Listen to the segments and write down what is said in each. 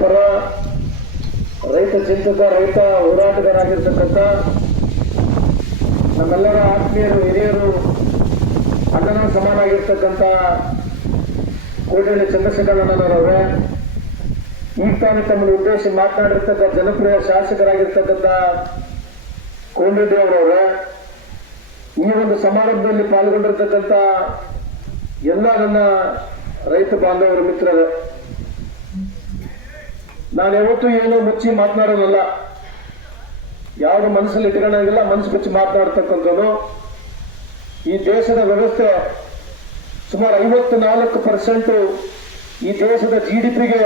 ಪರ, ರೈತ ಚಿಂತಕ, ರೈತ ಹೋರಾಟಗಾರರಾಗಿರ್ತಕ್ಕಂಥ ನಮ್ಮೆಲ್ಲರ ಆತ್ಮೀಯರು, ಹಿರಿಯರು, ಅಣ್ಣನ ಸಮಾನಾಗಿರ್ತಕ್ಕಂಥ ಕೋಟೆಹಳ್ಳಿ ಚಂದ್ರಶೇಖರಣ್ಣನವರವರೇ, ಈಗ ತಾನೇ ತಮ್ಮನ್ನು ಉದ್ದೇಶಿಸಿ ಮಾತನಾಡಿರ್ತಕ್ಕ ಜನಪ್ರಿಯ ಶಾಸಕರಾಗಿರ್ತಕ್ಕಂಥ ಕೋನರೆಡ್ಡಿ ಅವರವರೇ, ಈ ಒಂದು ಸಮಾರಂಭದಲ್ಲಿ ಪಾಲ್ಗೊಂಡಿರ್ತಕ್ಕಂಥ ಎಲ್ಲ ನನ್ನ ರೈತ ಬಾಂಧವರ ಮಿತ್ರರೇ, ನಾನು ಯಾವತ್ತೂ ಏನೋ ಮುಚ್ಚಿ ಮಾತನಾಡೋನಲ್ಲ, ಯಾವುದು ಮನಸ್ಸಲ್ಲಿ ಇಟ್ಕೊಳ್ಳೋಂಗಿಲ್ಲ, ಮನಸ್ಸು ಮುಚ್ಚಿ ಮಾತನಾಡ್ತಕ್ಕಂಥದ್ದು. ಈ ದೇಶದ ವ್ಯವಸ್ಥೆ ಸುಮಾರು 54% ಈ ದೇಶದ GDPಗೆ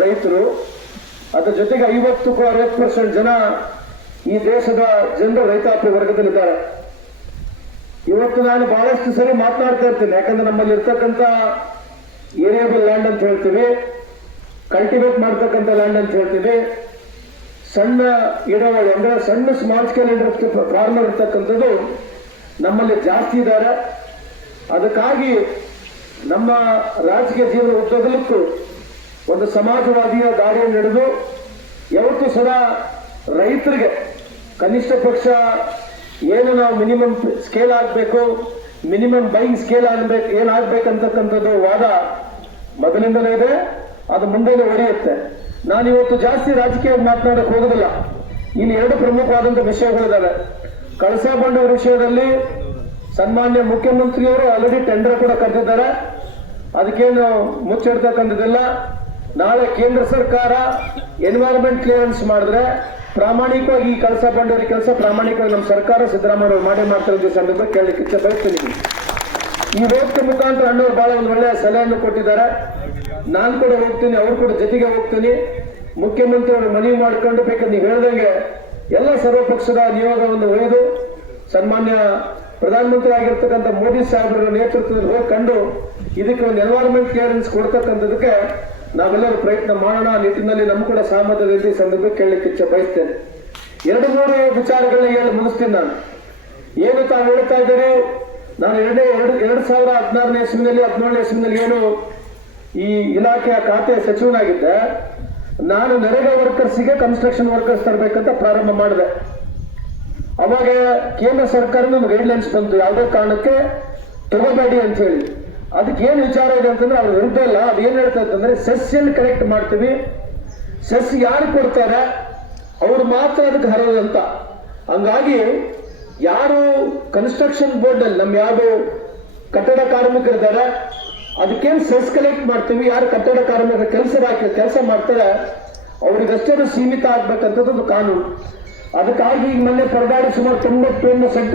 ರೈತರು, ಅದರ ಜೊತೆಗೆ 50-60% ಜನ ಈ ದೇಶದ ಜನರು ರೈತಾಪಿ ವರ್ಗದಲ್ಲಿದ್ದಾರೆ. ಇವತ್ತು ನಾನು ಬಹಳಷ್ಟು ಸರಿ ಮಾತನಾಡ್ತಾ ಇರ್ತೀನಿ, ಯಾಕಂದ್ರೆ ನಮ್ಮಲ್ಲಿ ಇರ್ತಕ್ಕಂಥ ಏರಿಯಬಲ್ ಲ್ಯಾಂಡ್ ಅಂತ ಹೇಳ್ತೀವಿ, ಕಲ್ಟಿವೇಟ್ ಮಾಡ್ತಕ್ಕಂಥ ಲ್ಯಾಂಡ್ ಅಂತ ಹೇಳ್ತೀವಿ, ಸಣ್ಣ ಇಡವಳಿ ಅಂದ್ರೆ ಸಣ್ಣ ಸ್ಮಾಲ್ ಸ್ಕೇಲ್ ಫಾರ್ಮರ್ ಇರ್ತಕ್ಕಂಥದ್ದು ನಮ್ಮಲ್ಲಿ ಜಾಸ್ತಿ ಇದ್ದಾರೆ. ಅದಕ್ಕಾಗಿ ನಮ್ಮ ರಾಜಕೀಯ ಜೀವನ ಉದ್ದಗಲಕ್ಕೂ ಒಂದು ಸಮಾಜವಾದಿಯ ದಾರಿಯನ್ನು ನಡೆದು ಯಾವತ್ತೂ ಸದಾ ರೈತರಿಗೆ ಕನಿಷ್ಠ ಪಕ್ಷ ಏನು ನಾವು ಮಿನಿಮಮ್ ಸ್ಕೇಲ್ ಆಗಬೇಕು, ಮಿನಿಮಮ್ ಬೈಯಿಂಗ್ ಸ್ಕೇಲ್ ಆಗಬೇಕು, ಏನಾಗಬೇಕಂತಕ್ಕಂಥದ್ದು ವಾದ ಮೊದಲಿಂದಲೇ ಇದೆ, ಅದು ಮುಂದೆನೇ ಒಡೆಯುತ್ತೆ. ನಾನು ಇವತ್ತು ಜಾಸ್ತಿ ರಾಜಕೀಯ ಮಾತನಾಡಕ್ಕೆ ಹೋಗೋದಿಲ್ಲ. ಇಲ್ಲಿ ಎರಡು ಪ್ರಮುಖವಾದಂಥ ವಿಷಯಗಳಿದ್ದಾವೆ. ಕಳಸಾ ಬಂಡೂರು ವಿಷಯದಲ್ಲಿ ಸನ್ಮಾನ್ಯ ಮುಖ್ಯಮಂತ್ರಿಯವರು ಆಲ್ರೆಡಿ ಟೆಂಡರ್ ಕೂಡ ಕರೆದಿದ್ದಾರೆ, ಅದಕ್ಕೇನು ಮುಚ್ಚಿಡ್ತಕ್ಕಂಥದ್ದಿಲ್ಲ. ನಾಳೆ ಕೇಂದ್ರ ಸರ್ಕಾರ ಎನ್ವೈರನ್ಮೆಂಟ್ ಕ್ಲಿಯರೆನ್ಸ್ ಮಾಡಿದ್ರೆ ಪ್ರಾಮಾಣಿಕವಾಗಿ ಈ ಕಳಸಾ ಬಂಡೂರಿ ಕೆಲಸ ಪ್ರಾಮಾಣಿಕವಾಗಿ ನಮ್ಮ ಸರ್ಕಾರ ಸಿದ್ದರಾಮಯ್ಯ ಮಾಡೇ ಮಾಡ್ತಾರೆ ಸಂದರ್ಭ ಕೇಳಲಿಕ್ಕೆ ಇಚ್ಛೆ ಬಯಸ್ತೀನಿ. ಈ ವೇದಿಕೆ ಮುಖಾಂತರ ಅಣ್ಣವರು ಬಹಳ ಒಂದು ಒಳ್ಳೆಯ ಸಲಹೆಯನ್ನು ಕೊಟ್ಟಿದ್ದಾರೆ. ನಾನು ಕೂಡ ಹೋಗ್ತೀನಿ, ಅವ್ರು ಕೂಡ ಜೊತೆಗೆ ಹೋಗ್ತೀನಿ. ಮುಖ್ಯಮಂತ್ರಿ ಅವರು ಮನವಿ ಮಾಡ್ಕೊಂಡು ಬೇಕಾದ್ರೆ ನೀವು ಹೇಳ್ದಂಗೆ ಎಲ್ಲ ಸರ್ವಪಕ್ಷದ ನಿಯೋಗವನ್ನು ಒಯ್ದು ಸನ್ಮಾನ್ಯ ಪ್ರಧಾನಮಂತ್ರಿ ಆಗಿರ್ತಕ್ಕಂಥ ಮೋದಿ ಸಾಹೇಬರ ನೇತೃತ್ವದಲ್ಲಿ ಹೋಗಿ ಕಂಡು ಇದಕ್ಕೆ ಒಂದು ಎನ್ವೈರನ್ಮೆಂಟ್ ಕ್ಲಿಯರೆನ್ಸ್ ಕೊಡ್ತಕ್ಕಂಥದಕ್ಕೆ ನಾವೆಲ್ಲರೂ ಪ್ರಯತ್ನ ಮಾಡೋಣ. ಆ ನಿಟ್ಟಿನಲ್ಲಿ ನಮ್ಮ ಕೂಡ ಸಹಮತದಲ್ಲಿ ಸಂದರ್ಭ ಕೇಳಲಿಕ್ಕೆ ಇಚ್ಛೆ ಬಯಸ್ತೇನೆ. 2-3 ವಿಚಾರಗಳನ್ನ ಹೇಳಿ ಮುಗಿಸ್ತೀನಿ. ನಾನು ಏನು ತಾವು ಹೇಳ್ತಾ ಇದ್ದೀರಿ, ನಾನು 2016ನೇ ಇಸ್ವಿನಲ್ಲಿ 17ನೇ ಇಸ್ವಿನಲ್ಲಿ ಏನು ಈ ಇಲಾಖೆಯ ಖಾತೆ ಸಚಿವನಾಗಿದ್ದೆ, ನಾನು ನರೇಗಾ ವರ್ಕರ್ಸಿಗೆ ಕನ್ಸ್ಟ್ರಕ್ಷನ್ ವರ್ಕರ್ಸ್ ತರಬೇಕಂತ ಪ್ರಾರಂಭ ಮಾಡಿದೆ. ಅವಾಗ ಕೇಂದ್ರ ಸರ್ಕಾರದ ಒಂದು ಗೈಡ್ಲೈನ್ಸ್ ಬಂತು, ಯಾವುದೇ ಕಾರಣಕ್ಕೆ ತಗೋಬೇಡಿ ಅಂತ ಹೇಳಿ. ಅದಕ್ಕೆ ಏನು ವಿಚಾರ ಇದೆ ಅಂತಂದ್ರೆ ಅವ್ರ ವಿರುದ್ಧ ಇಲ್ಲ. ಅದು ಏನ್ ಹೇಳ್ತಾ ಅಂತಂದ್ರೆ ಸೆಸ್ಸಿಯನ್ನು ಕಲೆಕ್ಟ್ ಮಾಡ್ತೀವಿ, ಸೆಸ್ ಯಾರು ಕೊಡ್ತಾರೆ ಅವ್ರು ಮಾತ್ರ ಅದಕ್ಕೆ ಹರೋದಂತ. ಹಂಗಾಗಿ ಯಾರು ಕನ್ಸ್ಟ್ರಕ್ಷನ್ ಬೋರ್ಡ್ ಅಲ್ಲಿ ನಮ್ಮ ಯಾರು ಕಟ್ಟಡ ಕಾರ್ಮಿಕರಿದ್ದಾರೆ ಅದಕ್ಕೇನು ಸೆಸ್ ಕಲೆಕ್ಟ್ ಮಾಡ್ತೀವಿ, ಯಾರು ಕಟ್ಟಡ ಕಾರ್ಮಿಕರ ಕೆಲಸ ಮಾಡ್ತಾರೆ ಅವ್ರಿಗಷ್ಟೇ ಸೀಮಿತ ಆಗ್ಬೇಕಂತದ್ದು ಕಾನೂನು. ಅದಕ್ಕಾಗಿ ಈಗ ಮೊನ್ನೆ ಪರದಾಡಿ ಸುಮಾರು 90 ಸೆಂಟ್ರಲ್